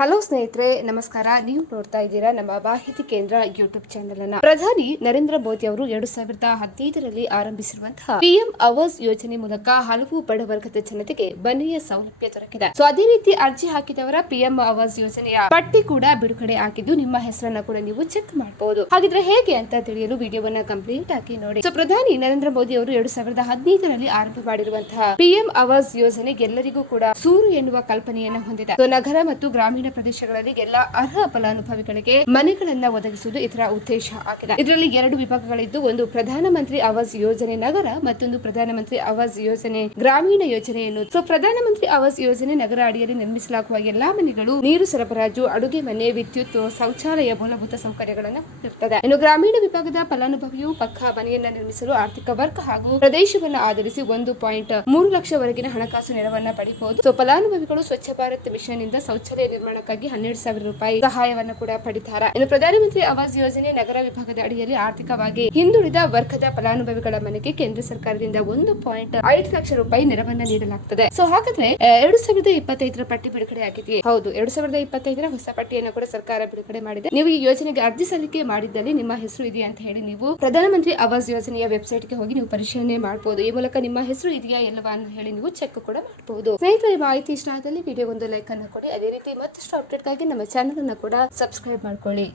Hello ಸ್ನೇಹಿತರೆ, ನಮಸ್ಕಾರ. ನೀವು ನೋಡ್ತಾ ಇದ್ದೀರಾ ನಮ್ಮ ಮಾಹಿತಿ ಕೇಂದ್ರ ಯೂಟ್ಯೂಬ್ ಚಾನೆಲ್ ಅನ್ನ. ಪ್ರಧಾನಿ ನರೇಂದ್ರ ಮೋದಿ ಅವರು 2015ರಲ್ಲಿ ಆರಂಭಿಸಿರುವಂತಹ ಪಿಎಂ ಆವಾಸ್ ಯೋಜನೆ ಮೂಲಕ ಹಲವು ಬಡವರ್ಗದ ಜನತೆಗೆ ಮನೆಯ ಸೌಲಭ್ಯ ದೊರಕಿದೆ. ಸೊ ಅದೇ ರೀತಿ ಅರ್ಜಿ ಹಾಕಿದವರ ಪಿಎಂ ಆವಾಸ್ ಯೋಜನೆಯ ಪಟ್ಟಿ ಕೂಡ ಬಿಡುಗಡೆ ಆಗಿದ್ದು ನಿಮ್ಮ ಹೆಸರನ್ನ ಕೂಡ ನೀವು ಚೆಕ್ ಮಾಡಬಹುದು. ಹಾಗಿದ್ರೆ ಹೇಗೆ ಅಂತ ತಿಳಿಯಲು ವಿಡಿಯೋವನ್ನ ಕಂಪ್ಲೀಟ್ ಆಗಿ ನೋಡಿ. ಸೊ ಪ್ರಧಾನಿ ನರೇಂದ್ರ ಮೋದಿ ಅವರು 2015ರಲ್ಲಿ ಆರಂಭ ಮಾಡಿರುವಂತಹ ಪಿಎಂ ಆವಾಸ್ ಯೋಜನೆ ಎಲ್ಲರಿಗೂ ಕೂಡ ಸೂರು ಎನ್ನುವ ಕಲ್ಪನೆಯನ್ನ ಹೊಂದಿದೆ. ಸೊ ನಗರ ಮತ್ತು ಗ್ರಾಮೀಣ ಪ್ರದೇಶಗಳಲ್ಲಿ ಎಲ್ಲ ಅರ್ಹ ಫಲಾನುಭವಿಗಳಿಗೆ ಮನೆಗಳನ್ನ ಒದಗಿಸುವುದು ಇದರ ಉದ್ದೇಶ ಆಗಿದೆ. ಇದರಲ್ಲಿ 2 ವಿಭಾಗಗಳಿದ್ದು, ಒಂದು ಪ್ರಧಾನಮಂತ್ರಿ ಆವಾಸ್ ಯೋಜನೆ ನಗರ, ಮತ್ತೊಂದು ಪ್ರಧಾನಮಂತ್ರಿ ಆವಾಸ್ ಯೋಜನೆ ಗ್ರಾಮೀಣ ಯೋಜನೆ ಎನ್ನುವುದು. ಸೊ ಪ್ರಧಾನಮಂತ್ರಿ ಆವಾಸ್ ಯೋಜನೆ ನಗರ ಅಡಿಯಲ್ಲಿ ನಿರ್ಮಿಸಲಾಗುವ ಎಲ್ಲಾ ಮನೆಗಳು ನೀರು ಸರಬರಾಜು, ಅಡುಗೆ ಮನೆ, ವಿದ್ಯುತ್, ಶೌಚಾಲಯ, ಮೂಲಭೂತ ಸೌಕರ್ಯಗಳನ್ನು ಹೊಂದಿರುತ್ತದೆ. ಇನ್ನು ಗ್ರಾಮೀಣ ವಿಭಾಗದ ಫಲಾನುಭವಿಯು ಪಕ್ಕಾ ಮನೆಯನ್ನ ನಿರ್ಮಿಸಲು ಆರ್ಥಿಕ ವರ್ಗ ಹಾಗೂ ಪ್ರದೇಶವನ್ನು ಆಧರಿಸಿ 1.3 ಲಕ್ಷವರೆಗಿನ ಹಣಕಾಸು ನೆರವನ್ನ ಪಡೆಯಬಹುದು. ಸೊ ಫಲಾನುಭವಿಗಳು ಸ್ವಚ್ಛ ಭಾರತ್ ಮಿಷನ್ ಇಂದ ಶೌಚಾಲಯ ನಿರ್ಮಾಣಕ್ಕಾಗಿ 12,000 ರೂಪಾಯಿ ಸಹಾಯವನ್ನು ಕೂಡ ಪಡೆಯುತ್ತಾರೆ. ಇನ್ನು ಪ್ರಧಾನಮಂತ್ರಿ ಆವಾಸ್ ಯೋಜನೆ ನಗರ ವಿಭಾಗದ ಅಡಿಯಲ್ಲಿ ಆರ್ಥಿಕವಾಗಿ ಹಿಂದುಳಿದ ವರ್ಗದ ಫಲಾನುಭವಿಗಳ ಮನೆಗೆ ಕೇಂದ್ರ ಸರ್ಕಾರದಿಂದ 1.5 ಲಕ್ಷ ರೂಪಾಯಿ ನೆರವನ್ನ ನೀಡಲಾಗುತ್ತದೆ. ಸೊ ಹಾಗಾದ್ರೆ 2025ರ ಪಟ್ಟಿ ಬಿಡುಗಡೆ ಆಗಿದೆಯೇ? ಹೌದು, 2025ರ ಹೊಸ ಪಟ್ಟಿಯನ್ನು ಕೂಡ ಸರ್ಕಾರ ಬಿಡುಗಡೆ ಮಾಡಿದೆ. ನೀವು ಈ ಯೋಜನೆಗೆ ಅರ್ಜಿ ಸಲ್ಲಿಕೆ ಮಾಡಿದ್ದಲ್ಲಿ ನಿಮ್ಮ ಹೆಸರು ಇದೆಯಾ ಅಂತ ಹೇಳಿ ನೀವು ಪ್ರಧಾನಮಂತ್ರಿ ಆವಾಸ್ ಯೋಜನೆಯ ವೆಬ್ಸೈಟ್ಗೆ ಹೋಗಿ ನೀವು ಪರಿಶೀಲನೆ ಮಾಡಬಹುದು. ಈ ಮೂಲಕ ನಿಮ್ಮ ಹೆಸರು ಇದೆಯಾ ಇಲ್ಲವಾ ಅಂತ ಹೇಳಿ ನೀವು ಚೆಕ್ ಕೂಡ ಮಾಡಬಹುದು. ಸ್ನೇಹಿತರೆ, ಮಾಹಿತಿ ಇಷ್ಟ ಆದಲ್ಲಿ ವಿಡಿಯೋ ಒಂದು ಲೈಕ್ ಅನ್ನು ಕೊಡಿ. ಅದೇ ರೀತಿ ಮತ್ತಷ್ಟು ಅಪ್ಡೇಟ್ಗಾಗಿ ನಮ್ಮ ಚಾನೆಲ್ ಅನ್ನು ಕೂಡ ಸಬ್ಸ್ಕ್ರೈಬ್ ಮಾಡ್ಕೊಳ್ಳಿ.